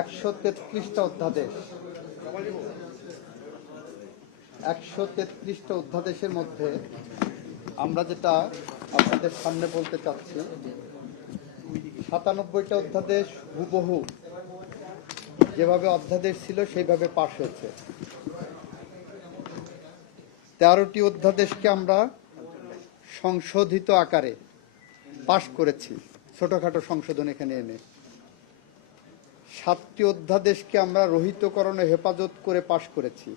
133টা অধ্যাদেশ 133টা অধ্যাদেশের মধ্যে আমরা যেটা আপনাদের সামনে বলতে চাচ্ছি 97টা অধ্যাদেশ হুবহু যেভাবে অধ্যাদেশ ছিল সেইভাবে পাশ হয়েছে। 13টি অধ্যাদেশকে আমরা সংশোধিত আকারে পাশ করেছি, ছোটখাটো সংশোধন এখানে এনে। 7টি অধ্যাদেশকে আমরা রহিতকরণ ও হেফাজত করে পাশ করেছি,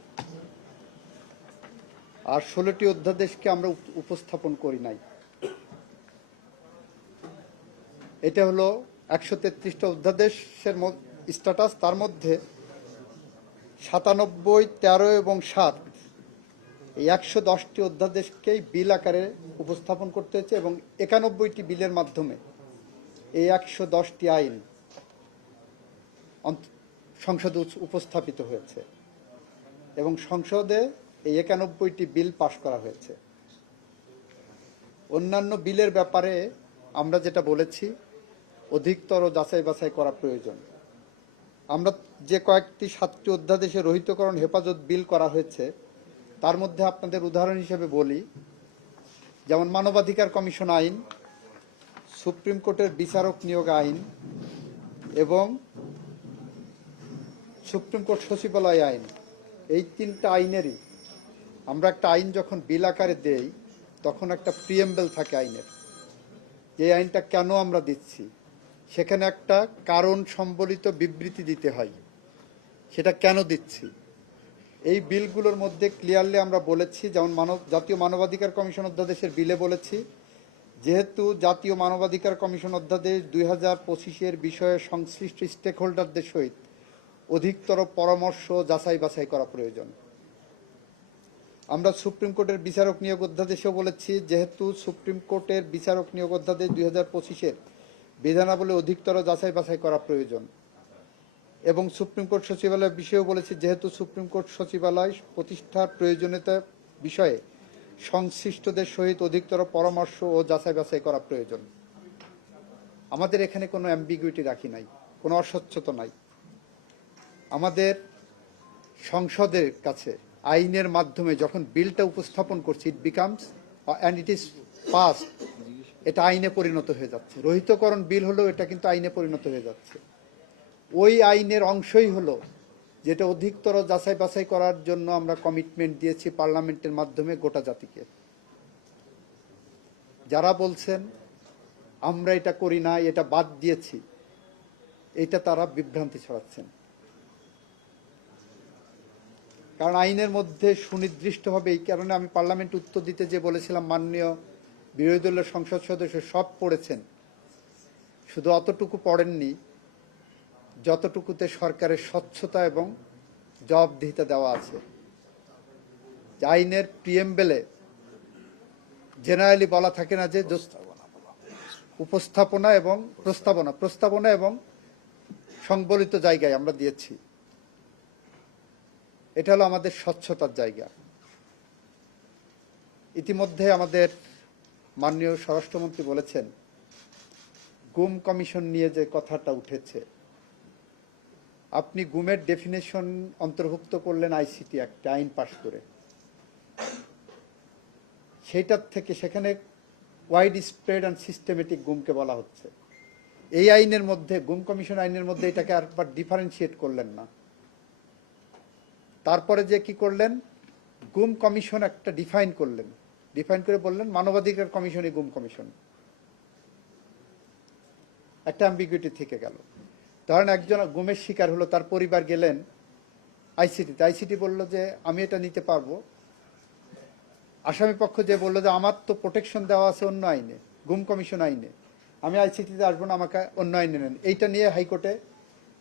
আর 16টি অধ্যাদেশকে আমরা উপস্থাপন করি নাই। এটা হলো 133টা অধ্যাদেশের স্ট্যাটাস। তার মধ্যে 97, 13 এবং 7 এই 110টি অধ্যাদেশকেই বিল আকারে উপস্থাপন করতে হয়েছে এবং 91টি বিলের মাধ্যমে এই 110টি আইন সংসদে উপস্থাপিত হয়েছে এবং সংসদে এই 91টি বিল পাশ করা হয়েছে। অন্যান্য বিলের ব্যাপারে আমরা যেটা বলেছি, অধিকতর যাচাই বাছাই করা প্রয়োজন। আমরা যে কয়েকটি 7টি অধ্যাদেশে রহিতকরণ হেফাজত বিল করা হয়েছে তার মধ্যে আপনাদের উদাহরণ হিসেবে বলি, যেমন মানবাধিকার কমিশন আইন, সুপ্রিম কোর্টের বিচারক নিয়োগ আইন এবং সুপ্রিম কোর্ট সচিবালয় আইন। এই 3টা আইনেরই আমরা একটা আইন যখন বিল আকারে দেই তখন একটা প্রিএম্বল থাকে আইনের, যে আইনটা কেন আমরা দিচ্ছি সেখানে একটা কারণ সম্বলিত বিবৃতি দিতে হয়, সেটা কেন দিচ্ছি। এই বিলগুলোর মধ্যে ক্লিয়ারলি আমরা বলেছি, যেমন জাতীয় মানবাধিকার কমিশন অধ্যাদেশের বিলে বলেছি, যেহেতু জাতীয় মানবাধিকার কমিশন অধ্যাদেশ 2025-এর বিষয়ে সংশ্লিষ্ট স্টেক হোল্ডারদের সহিত অধিকতর পরামর্শ যাচাই বাছাই করা প্রয়োজন। আমরা সুপ্রিম কোর্টের বিচারক নিয়োগ অধ্যাদেশেও বলেছি, যেহেতু সুপ্রিম কোর্টের বিচারক নিয়োগ অধ্যাদেশ 2025-এর বিধানাবলী অধিকতর যাচাই বাছাই করা প্রয়োজন। এবং সুপ্রিম কোর্ট সচিবালয়ের বিষয়েও বলেছি, যেহেতু সুপ্রিম কোর্ট সচিবালয় প্রতিষ্ঠার প্রয়োজনীয়তা বিষয়ে সংশ্লিষ্টদের সহিত অধিকতর পরামর্শ ও যাচাই বাছাই করা প্রয়োজন। আমাদের এখানে কোনো অ্যাম্বিগুইটি রাখি নাই, কোনো অস্বচ্ছতা নাই। আমাদের সংসদের কাছে আইনের মাধ্যমে যখন বিলটা উপস্থাপন করছি, it becomes and it is passed, এটা আইনে পরিণত হয়ে যাচ্ছে। রহিতকরণ বিল হলেও এটা কিন্তু আইনে পরিণত হয়ে যাচ্ছে। ওই আইনের অংশই হলো যেটা অধিকতর যাচাই বাছাই করার জন্য আমরা কমিটমেন্ট দিয়েছি পার্লামেন্টের মাধ্যমে গোটা জাতিকে। যারা বলছেন আমরা এটা করি না, এটা বাদ দিয়েছি, এটা তারা বিভ্রান্তি ছড়াচ্ছেন। কারণ আইনের মধ্যে সুনির্দিষ্টভাবে, এই কারণে আমি পার্লামেন্ট উত্তর দিতে যে বলেছিলাম মাননীয় বিরোধী দলের সংসদ সদস্য সব পড়েছেন, শুধু অতটুকু পড়েননি যতটুকুতে সরকারের স্বচ্ছতা এবং জবাবদিহিতা দেওয়া আছে। আইনের প্রিএম্বলে জেনারেলি বলা থাকে না যে উপস্থাপনা এবং প্রস্তাবনা এবং সংবলিত জায়গায় আমরা দিয়েছি। এটা হলো আমাদের স্বচ্ছতার জায়গা। ইতিমধ্যে আমাদের মাননীয় স্বরাষ্ট্রমন্ত্রী বলেছেন, গুম কমিশন নিয়ে যে কথাটা উঠেছে, আপনি গুমের ডেফিনেশন অন্তর্ভুক্ত করলেন আইসিটি একটা আইন পাশ করে, সেইটার থেকে সেখানে ওয়াইড স্প্রেড অ্যান্ড সিস্টেমেটিক গুমকে বলা হচ্ছে। এই আইনের মধ্যে, গুম কমিশন আইনের মধ্যে এটাকে আরেকবার ডিফারেন্সিয়েট করলেন না। তারপরে যে কি করলেন, গুম কমিশন একটা ডিফাইন করলেন, ডিফাইন করে বললেন মানবাধিকার কমিশনই গুম কমিশন। একটা অ্যাম্বিগুইটি থেকে গেল। ধরেন একজন গুমের শিকার হলো, তার পরিবার গেলেন আইসিটিতে, আইসিটি বলল যে আমি এটা নিতে পারবো। আসামি পক্ষ যে বললো যে আমার তো প্রোটেকশন দেওয়া আছে অন্য আইনে, গুম কমিশন আইনে, আমি আইসিটিতে আসবো না, আমাকে অন্য আইনে নেন। এইটা নিয়ে হাইকোর্টে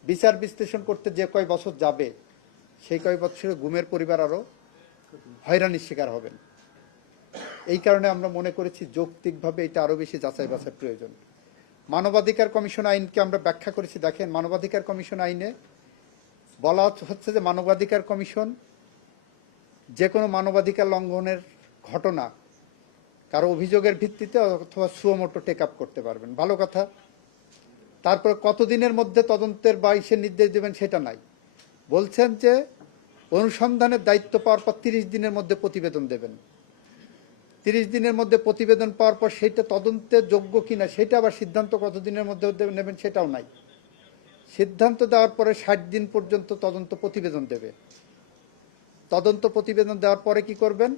বিচার বিশ্লেষণ করতে যে কয় বছর যাবে, সেই কয় বছরে গুমের পরিবার আরও হয়রানির শিকার হবেন। এই কারণে আমরা মনে করেছি যৌক্তিকভাবে এটা আরও বেশি যাচাই বাছাই প্রয়োজন। মানবাধিকার কমিশন আইনকে আমরা ব্যাখ্যা করেছি। দেখেন, মানবাধিকার কমিশন আইনে বলা হচ্ছে যে মানবাধিকার কমিশন যে কোনো মানবাধিকার লঙ্ঘনের ঘটনা কারো অভিযোগের ভিত্তিতে অথবা সুমোটো টেক আপ করতে পারবেন। ভালো কথা, তারপরে কতদিনের মধ্যে তদন্তের বা ইসের নির্দেশ দেবেন সেটা নাই। বলছেন যে অনুসন্ধানের দায়িত্ব পাওয়ার পর 30 দিনের মধ্যে প্রতিবেদন দেবেন। 30 দিনের মধ্যে প্রতিবেদন পাওয়ার পর সেইটা তদন্তের যোগ্য কিনা সেটা আবার সিদ্ধান্ত কতদিনের মধ্যে নেবেন সেটাও নাই। সিদ্ধান্ত দেওয়ার পরে 60 দিন পর্যন্ত তদন্ত প্রতিবেদন দেবে। তদন্ত প্রতিবেদন দেওয়ার পরে কি করবেন?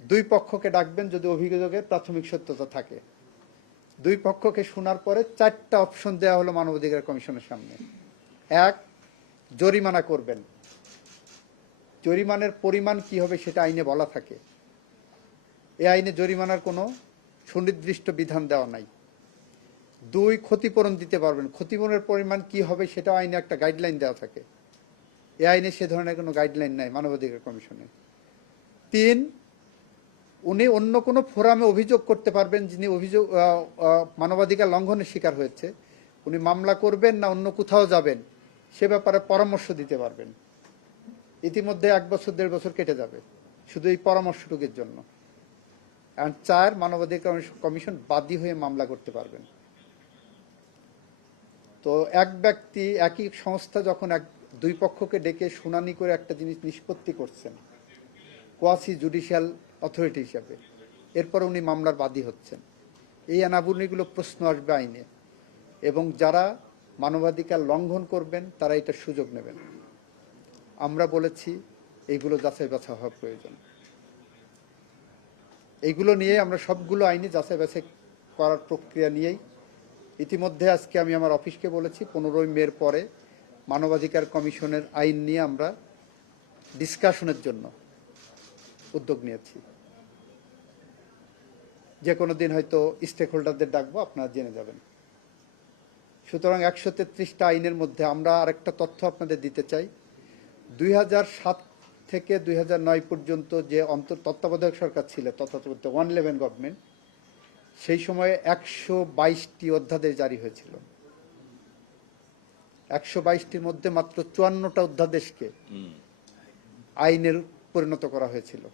দুই পক্ষকে ডাকবেন যদি অভিযোগের প্রাথমিক সত্যতা থাকে। দুই পক্ষকে শোনার পরে 4টা অপশন দেওয়া হলো মানবাধিকার কমিশনের সামনে। 1, জরিমানা করবেন। জরিমানের পরিমাণ কি হবে সেটা আইনে বলা থাকে। এই আইনে জরিমানার কোনো সুনির্দিষ্ট বিধান দেওয়া নাই। 2, ক্ষতিপূরণ দিতে পারবেন। ক্ষতিপূরণের পরিমাণ কি হবে সেটা আইনে একটা গাইডলাইন দেওয়া থাকে। এই আইনে সে ধরনের কোনো গাইডলাইন নাই মানবাধিকার কমিশনে। 3, উনি অন্য কোনো ফোরামে অভিযোগ করতে পারবেন যিনি অভিযোগ মানবাধিকার লঙ্ঘনের শিকার হয়েছে। উনি মামলা করবেন না অন্য কোথাও যাবেন সে ব্যাপারে পরামর্শ দিতে পারবেন। ইতিমধ্যে 1 বছর 1.5 বছর কেটে যাবে শুধু এই পরামর্শটুকুর জন্য। আর 4, মানবাধিকার কমিশন বাদী হয়ে মামলা করতে পারবেন। তো এক ব্যক্তি একই সংস্থা যখন দুই পক্ষকে ডেকে শুনানি করে একটা জিনিস নিষ্পত্তি করছেন কোয়াসি জুডিশিয়াল অথরিটি হিসাবে, এরপর উনি মামলার বাদী হচ্ছেন, এই আনাবুনিগুলো প্রশ্ন আসবে আইনে, এবং যারা মানবাধিকার লঙ্ঘন করবেন তারা এটা সুযোগ নেবেন। আমরা বলেছি এইগুলো যাচাই বাছাই হওয়া প্রয়োজন। এইগুলো নিয়ে আমরা সবগুলো আইনে যাচাই বাছাই করার প্রক্রিয়া নিয়েই ইতিমধ্যে আজকে আমি আমার অফিসকে বলেছি 15 মের পরে মানবাধিকার কমিশনের আইন নিয়ে আমরা ডিসকাশনের জন্য উদ্যোগ নিয়েছি। যে কোনো দিন হয়তো স্টেক হোল্ডারদের ডাকবো, আপনারা জেনে যাবেন। সুতরাং 133টা আইনের মধ্যে আমরা আরেকটা তথ্য আপনাদের দিতে চাই। 2007 থেকে 2009 পর্যন্ত যে তত্ত্বাবধায়ক সরকার ছিল, তথাকথিত 111 গভর্নমেন্ট, সেই সময়ে 122টি অধ্যাদেশ জারি হয়েছিল। 122টির মধ্যে মাত্র 54টা অধ্যাদেশকে আইনের পরিণত করা হয়েছিল,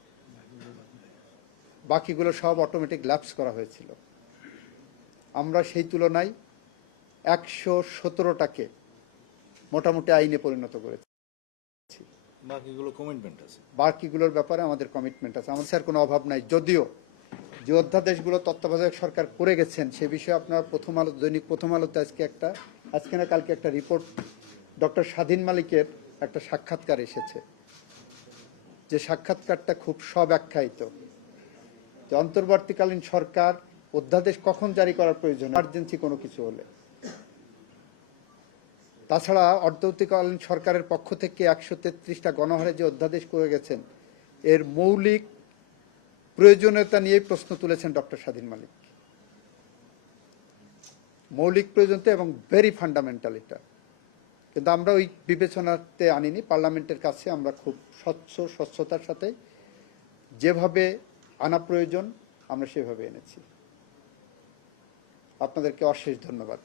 বাকিগুলো সব অটোমেটিক ল্যাপস করা হয়েছিল। আমরা সেই তুলনায় 117টাকে মোটামুটি আইনে পরিণত করেছি। বাকিগুলোর ব্যাপারে আমাদের কমিটমেন্ট আছে, আমাদের স্যার কোনো অভাব নাই। যদিও যে অধ্যাদেশগুলো তত্ত্বাবধায়ক সরকার করে গেছেন সে বিষয়ে আপনার দৈনিক প্রথম আলোতে আজকে না কালকে একটা রিপোর্ট ডক্টর স্বাধীন মালিকের একটা সাক্ষাৎকার এসেছে, যে সাক্ষাৎকারটা খুব স্বব্যাখ্যায়িত, যে অন্তর্বর্তীকালীন সরকার অধ্যাদেশ কখন জারি করার প্রয়োজন, ইমার্জেন্সি কোনো কিছু হলে। তাছাড়া অন্তর্বর্তীকালীন সরকারের পক্ষ থেকে 133টা গণহারে যে অধ্যাদেশ করে গেছেন এর মৌলিক প্রয়োজনীয়তা নিয়ে প্রশ্ন তুলেছেন ডক্টর স্বাধীন মালিক। মৌলিক প্রয়োজনীয়তা এবং ভেরি ফান্ডামেন্টাল এটা, কিন্তু আমরা ওই বিবেচনাতে আনিনি। পার্লামেন্টের কাছে আমরা খুব স্বচ্ছতার সাথে যেভাবে আনা প্রয়োজন আমরা সেভাবে এনেছি। আপনাদেরকে অশেষ ধন্যবাদ।